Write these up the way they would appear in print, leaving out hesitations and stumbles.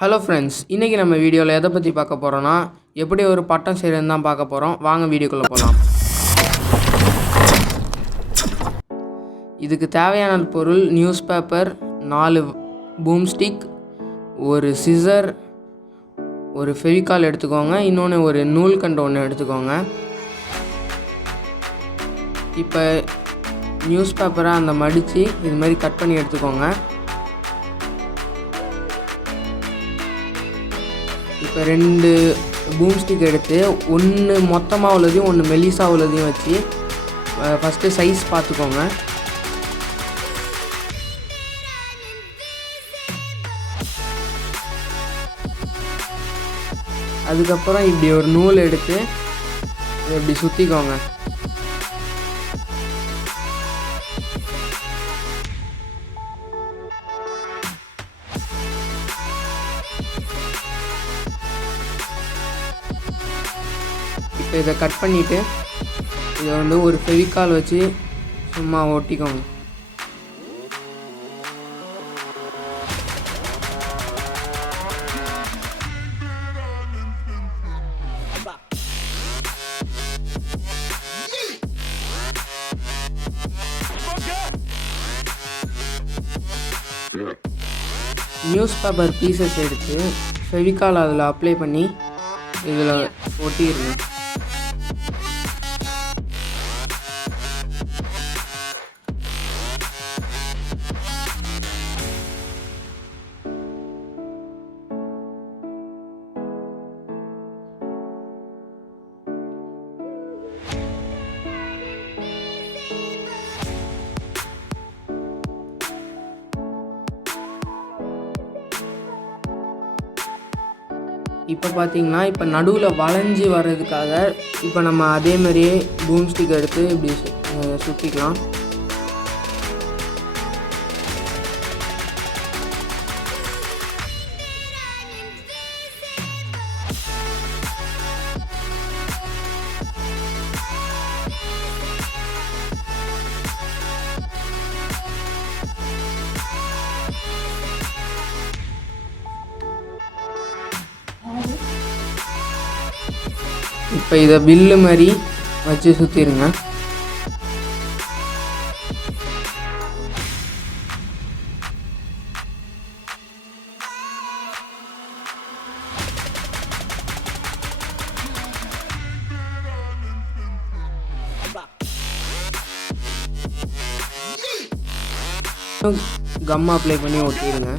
Hello friends, இன்றைக்கி நம்ம வீடியோவில் எதை பற்றி பார்க்க போகிறோன்னா எப்படி ஒரு பட்டம் செய்கிறதுன்னு தான் பார்க்க போகிறோம். வாங்க வீடியோக்குள்ளே போகலாம். இதுக்கு தேவையான பொருள் நியூஸ் பேப்பர், 4 பூம்ஸ்டிக், ஒரு சிசர், ஒரு ஃபெவிகால் எடுத்துக்கோங்க, இன்னொன்று ஒரு நூல்கண்டு ஒன்று எடுத்துக்கோங்க. இப்போ நியூஸ் பேப்பரை அந்த மடித்து இது மாதிரி கட் பண்ணி எடுத்துக்கோங்க. இப்போ 2 பூம்ஸ்டிக் எடுத்து ஒன்று மொத்தமாக உள்ளதையும் ஒன்று மெலிசாக உள்ளதையும் வச்சு ஃபஸ்ட்டு சைஸ் பார்த்துக்கோங்க. அதுக்கப்புறம் இப்படி ஒரு நூல் எடுத்து இப்படி சுற்றிக்கோங்க. இப்போ இதை கட் பண்ணிவிட்டு இதை ஒரு ஃபெவிகால் வச்சு சும்மா ஒட்டிக்கோங்க. நியூஸ் பேப்பர் பீசஸ் எடுத்து ஃபெவிகால் அதில் அப்ளை பண்ணி இதில் ஒட்டிடுங்க. இப்போ பார்த்தீங்கன்னா இப்போ நடுவில் வளைஞ்சி வர்றதுக்காக இப்போ நம்ம அதே மாதிரியே பூம்ஸ்டிக் எடுத்து இப்படி சுற்றிக்கலாம். இப்போ இதை வில்லு மாதிரி வச்சு சுற்றிடுங்க. கம் அப்ளை பண்ணி ஒட்டிடுங்க.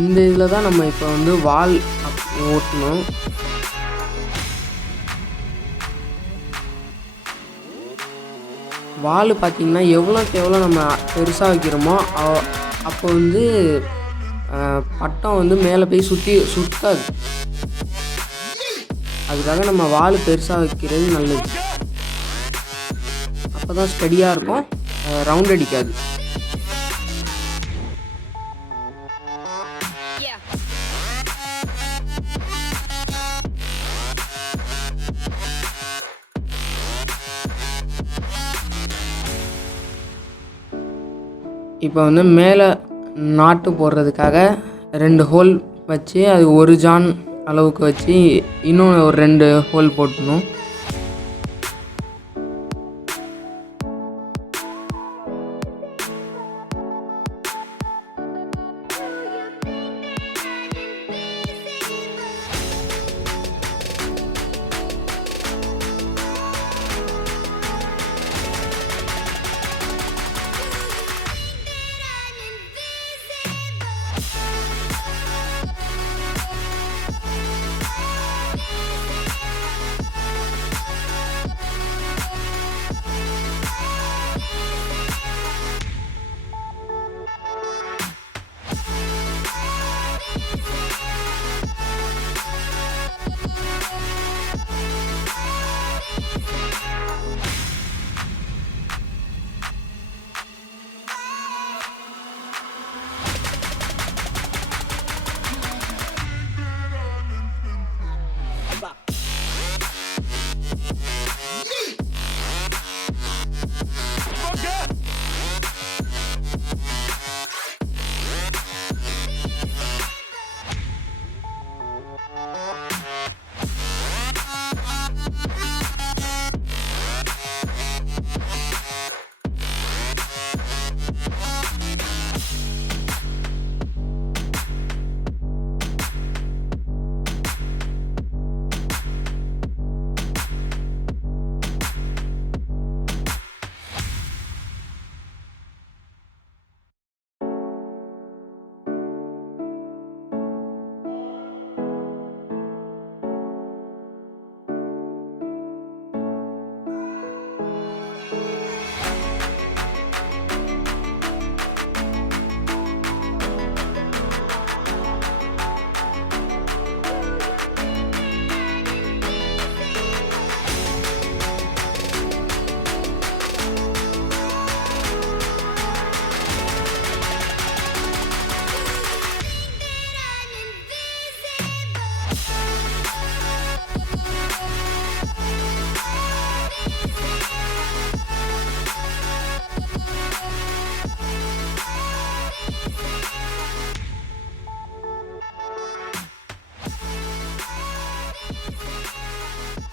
இந்த இதில் தான் நம்ம இப்போ வால் ஓட்டணும். வால் பார்த்திங்கன்னா எவ்வளோக்கு எவ்வளோ நம்ம பெருசாக வைக்கிறோமோ அப்போ பட்டம் மேலே போய் சுற்றாது. அதுக்காக நம்ம வால் பெருசாக வைக்கிறது நல்லது. அப்போ தான் ஸ்டடியாக இருக்கும், ரவுண்ட் அடிக்காது. இப்போ வந்து மேலே நாட்டு போடுறதுக்காக 2 ஹோல் வச்சு அது 1 ஜான் அளவுக்கு வச்சு இன்னும் ஒரு 2 ஹோல் போட்டணும்.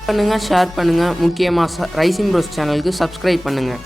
பண்ணுங்கள், ஷேர் பண்ணுங்கள். முக்கியமாக ரைசிம் ப்ரோஸ் சேனலுக்கு சப்ஸ்கிரைப் பண்ணுங்கள்.